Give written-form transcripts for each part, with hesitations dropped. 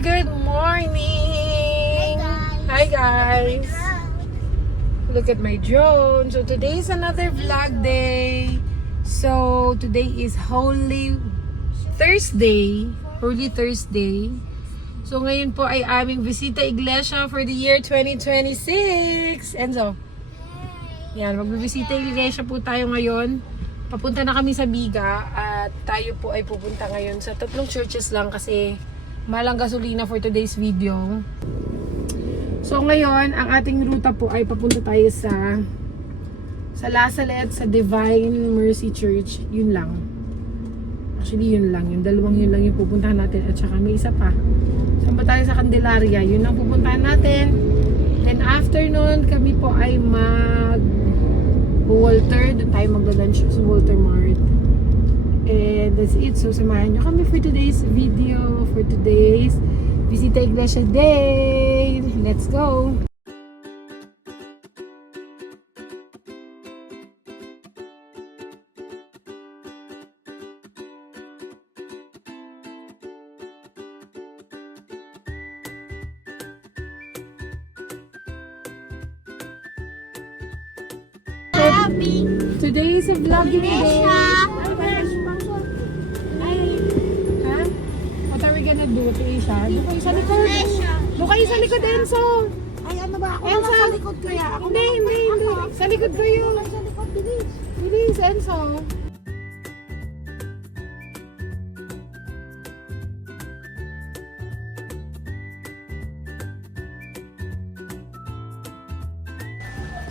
good morning! Hi guys! Look at my drone. So today is another vlog day. So today is Holy Thursday. Holy Thursday. So ngayon po ay aming Visita Iglesia for the year 2026. Enzo. Yan, magbibisita Iglesia po tayo ngayon. Papunta na kami sa Biga at tayo po ay pupunta ngayon sa 3 churches lang kasi malang gasolina for today's video. So ngayon, ang ating ruta po ay papunta tayo sa Lasalet, sa Divine Mercy Church. Yun lang. Actually, yun lang. Yung dalawang yun lang yung pupuntahan natin at saka may isa pa. Saan ba tayo sa Candelaria? Yun ang pupuntahan natin. Then after nun, kami po ay Walter, doon tayo magla-lunch sa Walter Mart. And that's it. So samahan nyo kami for today's video, for today's Visita Iglesia Day. Let's go! Today is a vlogging day. Huh? What are we gonna do, Aisha? Doon kayo sa likod. Doon kayo sa likod, Enzo. Ay, ano ba? Ako Enzo. naman sa likod kaya. Hindi. Sa likod kayo. Sa likod, bilis. Bilis, Enzo.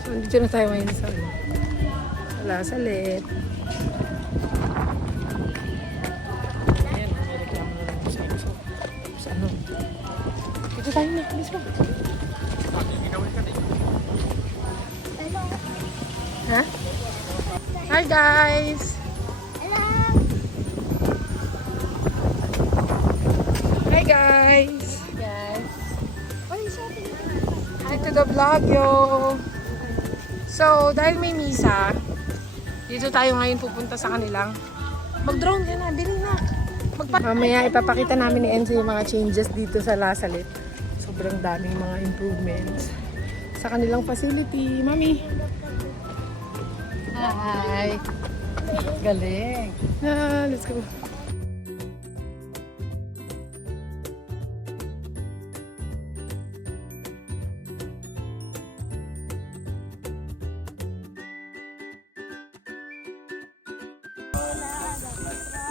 So, dito na tayo ngayon sa Lasalet. Ayan, may reklamo na lang sa Enzo. Sa ano? Dito tayo na, bilis mo. Ha? Hi guys! Hello. Hi guys! Ay, shopping. Hi to the vlog yo! So, dahil may misa, dito tayo ngayon pupunta sa kanilang. Mag-drone ka na, bili na! Mamaya ipapakita namin ni Enzo yung mga changes dito sa Lasalet. Sobrang daming mga improvements sa kanilang facility. Mami! Hi. Galing. Let's go!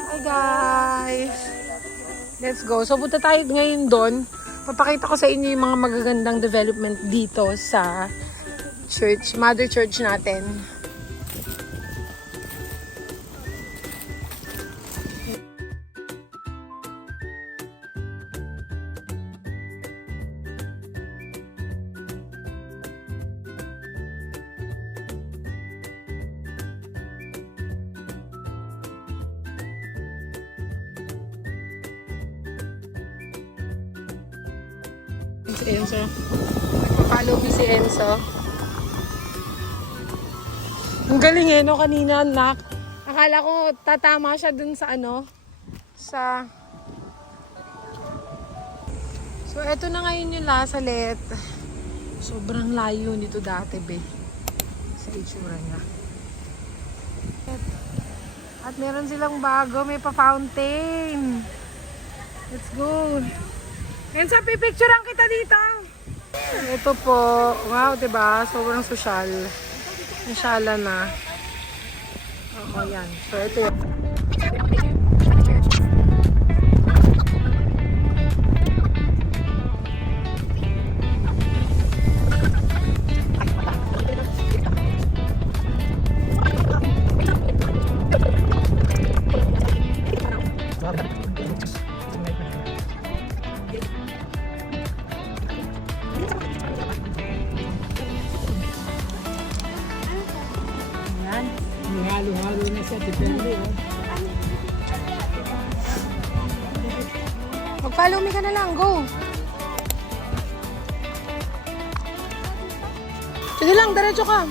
Hi guys! Let's go. So punta tayo ngayon doon. Papakita ko sa inyo yung mga magagandang development dito sa church, mother church natin. Si Enzo. Follow me si Enzo. Ang galing eh, no? Kanina, anak. Akala ko tatama siya dun sa ano, sa... So, eto na ngayon yung Lasalet. Sobrang layo nito dati, be. Sa itsura niya. At meron silang bago, may pa-fountain. Let's go. Enzo, pipicturean kita dito. Ito po. Wow, diba? Sobrang sosyal. Nasyala na. Oo, yan. So, ito yun. Halo-halo na siya, depende. Mag-follow me ka na lang, go! Sige lang, diretso ka!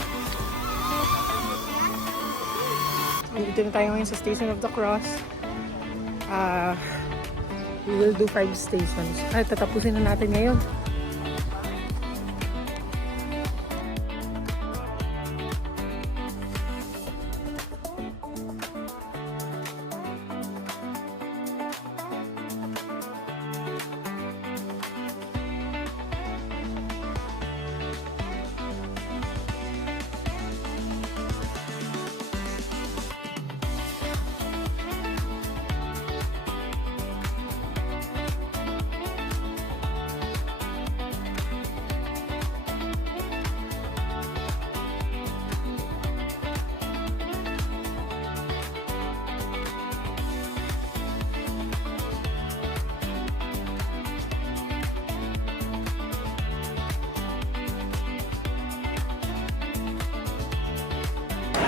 Dito na tayo ngayon sa Station of the Cross. We will do 5 stations. Ay, tatapusin na natin ngayon.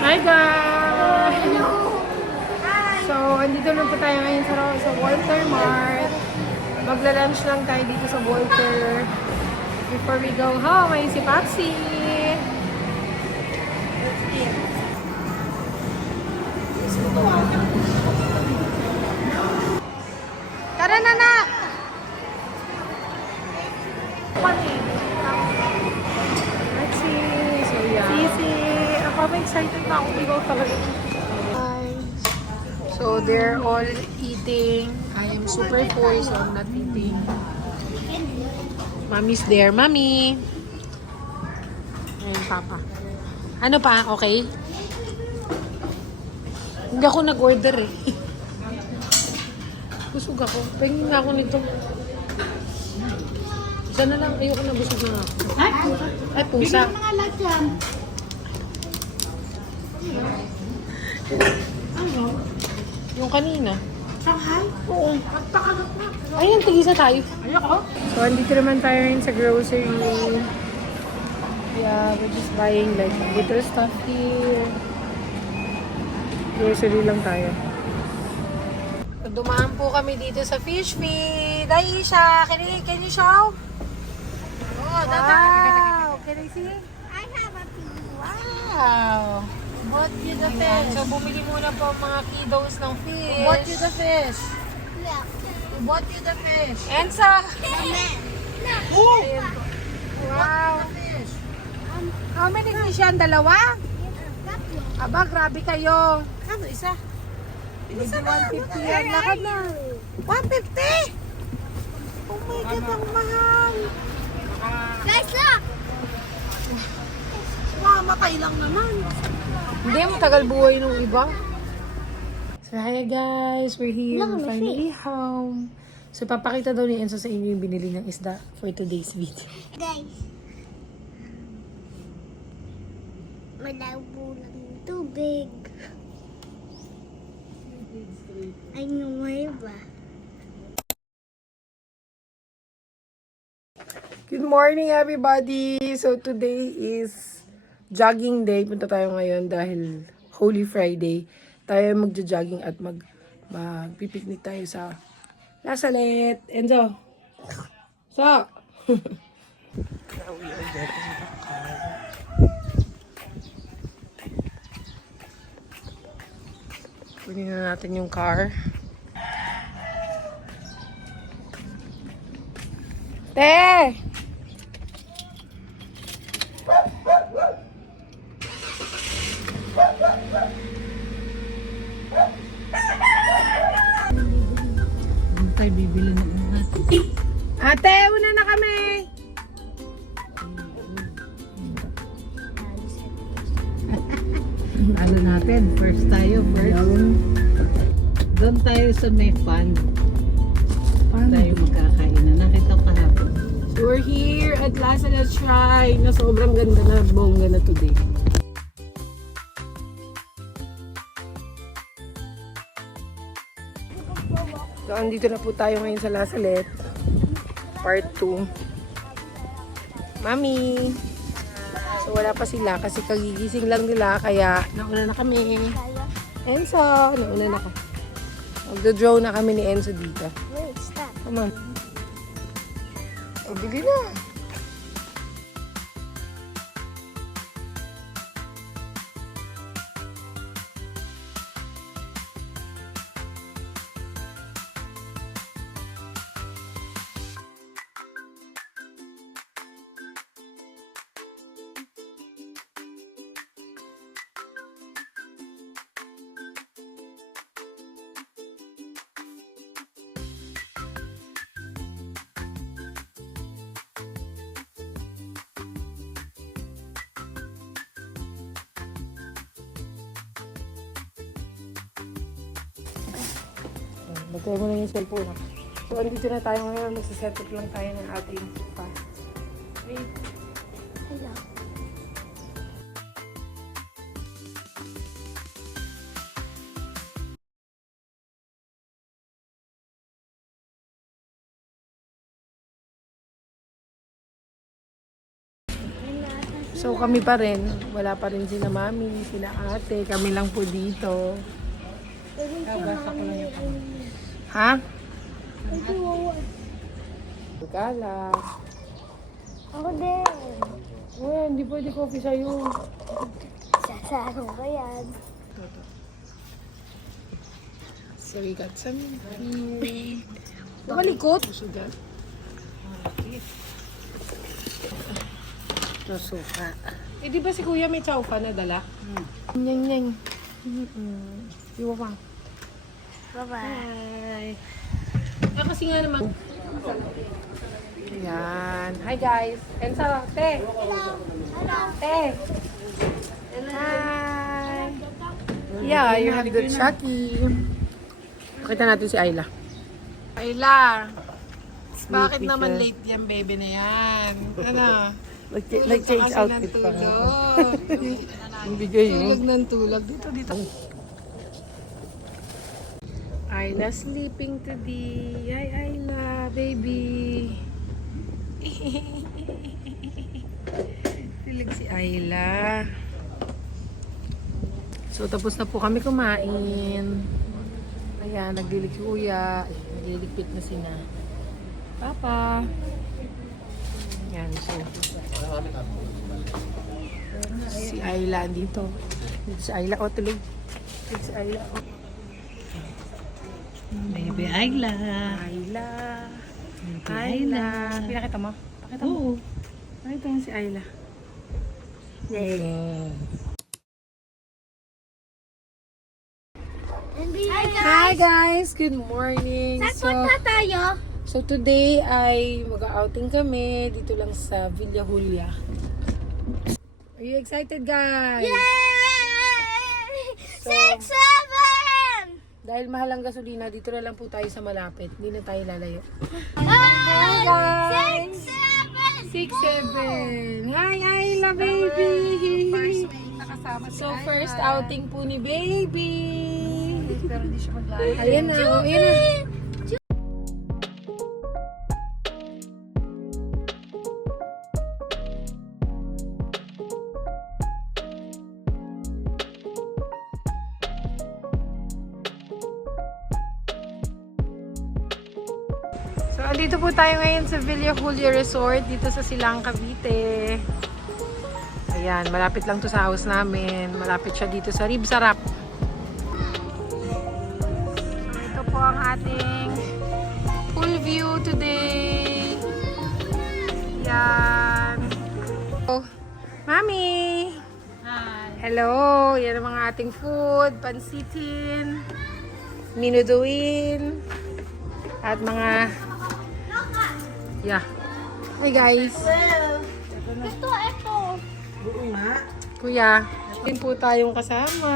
Hi guys! So, andito na po tayo ngayon sa Walter Mart. Magla-lunch lang tayo dito sa Walter. Before we go home, ay si Patsy. Tara na na! Let's see. So, yeah. Sisi. Ako excited na ako. Ikaw talaga. So, they're all eating. I am super full, so I'm not eating. Mommy's there. Mommy! Ayun, Papa. Ano pa? Okay? Hindi ako nag-order eh. Busog ako. Pahingin nga ako nito. Isa na lang. Ayoko na, busog na ako. Ay, pusa. Bigyan mga lahat yan. Ano? Yung kanina. Shanghai? Oo. Magpakagat na. Ayun, tigisa tayo. Ayoko. So, andito naman tayo rin sa grocery. Yeah, we're just buying like little stuff here. Grocery lang tayo. Dumaan po kami dito sa fish feed. Aisha, can you show? Oh, Wow! Can I see? I have a piece. Wow! Bought you the Ayan, fish. so bumili muna po ang mga kiddos ng fish. Bought you the fish. Yeah. We bought you the fish. Ensa! Oh! Wow! The fish. How many fish yan? Dalawa? Aba, grabe kayo. Ano, isa? Isa 150 yan. Lakad na. 150? Oh my God, ang mahal. Guys, look! Mamatay lang naman. Hindi, matagal buhay nung iba. So, hi guys. We're here. Look, We're may finally home. So, papakita daw ni Enzo sa inyo yung binili ng isda for today's video. Guys. Malabo lang yung tubig. Ay, nuweba. Good morning, everybody! So, today is jogging day. Punta tayo ngayon dahil Holy Friday. Tayo magja-jogging at magpipiknik tayo sa Lasalet. Enzo! So! Now we are getting the car. Kunin na natin yung car. Te! Tayo bibili ng natin. Ate, una na kami! Ano natin? First tayo. Doon tayo sa may fun. Tayo magkakainan. Nakita ko kahapon. So we're here at Lasalet Shrine na sobrang ganda na, bongga na today. So andito na po tayo ngayon sa Lasalet. Part 2. Mami! So wala pa sila kasi kagigising lang nila kaya nauna na kami. Enzo! Nauna na ka. Magdo-drone na kami ni Enzo dito. Wait, stop. Come on. O, bili na. Bagay mo lang yung cellphone. So, andito na tayo ngayon. Magsiset up lang tayo ng ating pa. Wait. Hello. So, kami pa rin. Wala pa rin sila mami, sila ate. Kami lang po dito. Ha? Gala. Ako din. Uy, hindi pwede coffee sa'yo. Sasaro ko yan. So, we got some food. Nakalikot. Ito suka. Eh, di ba si Kuya may chow pa na dala? Nyang nyang. Iwa pa. Bye-bye. Hi. Kasi nga naman. Ayan. Hi guys. Enzo, te. Hello. Hello. Te. Hi. Yeah, you have the Chucky. Pakita natin si Ayla. Ayla. Bakit naman late yan, baby na yan? Ano? Nag-change outfit pa nga. Ang bigay yun. Tulog ng tulog. Dito. Ayla sleeping today. Hi, Ayla, baby. Tulog si Ayla. So, tapos na po kami kumain. Ayan, naglilig si Kuya. Nagliligpit na sina Papa. Ayan, so. Si Ayla dito. Dito si Ayla. O, tulog. Dito si Ayla. O. Baby Ayla. Ayla. Baby Ayla. Pinakita mo? Pakita mo. Oo. Pakita mo si Ayla. Yay. Hi guys! Good morning! Saan na tayo? So today ay mag-outing kami dito lang sa Villa Julia. Are you excited guys? Yay! So, 6, 7! dahil mahal ang gasolina, dito na lang po tayo sa malapit. Hindi na tayo lalayo. Hi guys! 6, 7! 6, 7! Hi Ayla baby! So first outing po ni baby! Pero hindi siya maglayo. Ayan na, oh, ayan na. So, andito po tayo ngayon sa Villa Julia Resort dito sa Silang, Cavite. Ayan, malapit lang to sa house namin. Malapit siya dito sa Rib Sarap. So, ito po ang ating full view today. Ayan. Oh, Mami! Hi. Hello! Yan ang mga ating food. Pansitin, minuduin, at mga... Yeah. Hi guys! Ito. Oo nga. Kuya, din po tayong kasama.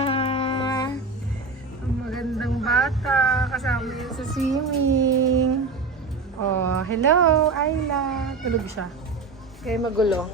Ang magandang bata. Kasama yun sa swimming. Oh, hello, Ayla. Tulog siya. Kaya magulo.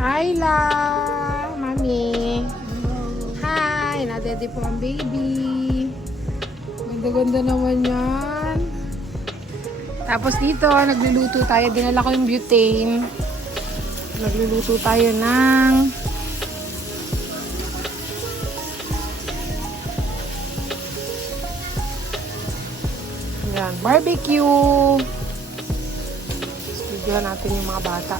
Ayla! Mami! Hi! Nadede po ang baby. Ganda-ganda naman yan. Tapos dito, nagluluto tayo. Dinala ko yung butane. Nagluluto tayo ng yan, barbecue. Studio natin yung mga bata.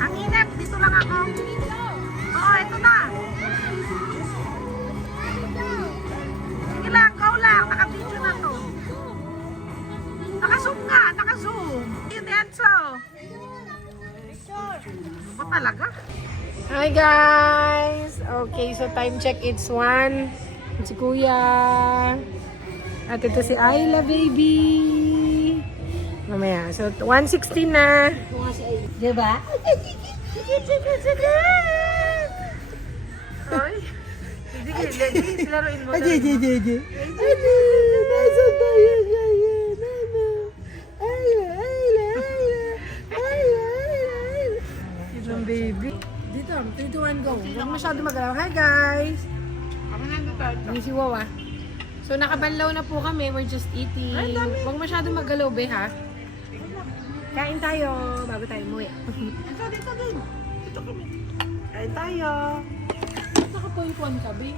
Ang init, dito lang ako. Oo, ito na. Sige lang, go lang. Naka-video na to. Naka-zoom nga, naka-zoom. Yun, Enzo. Ano ba talaga? Hi guys! Okay, so time check, it's 1. Si Kuya. At ito si Ayla, baby. Mamaya, so 1:16 na. Diba? Hoy. Hindi, silaruin mo. Isang baby. Dito, 3, 2, 1, go. Huwag masyado magalaw. Hi guys! Hindi si Wawa. So nakabanlaw na po kami. We're just eating. Huwag masyado magalaw, be, ha? Kain tayo bago tayo umuwi. Dito din. Dito kami. Kain tayo. Nakapoy-puan ka, be.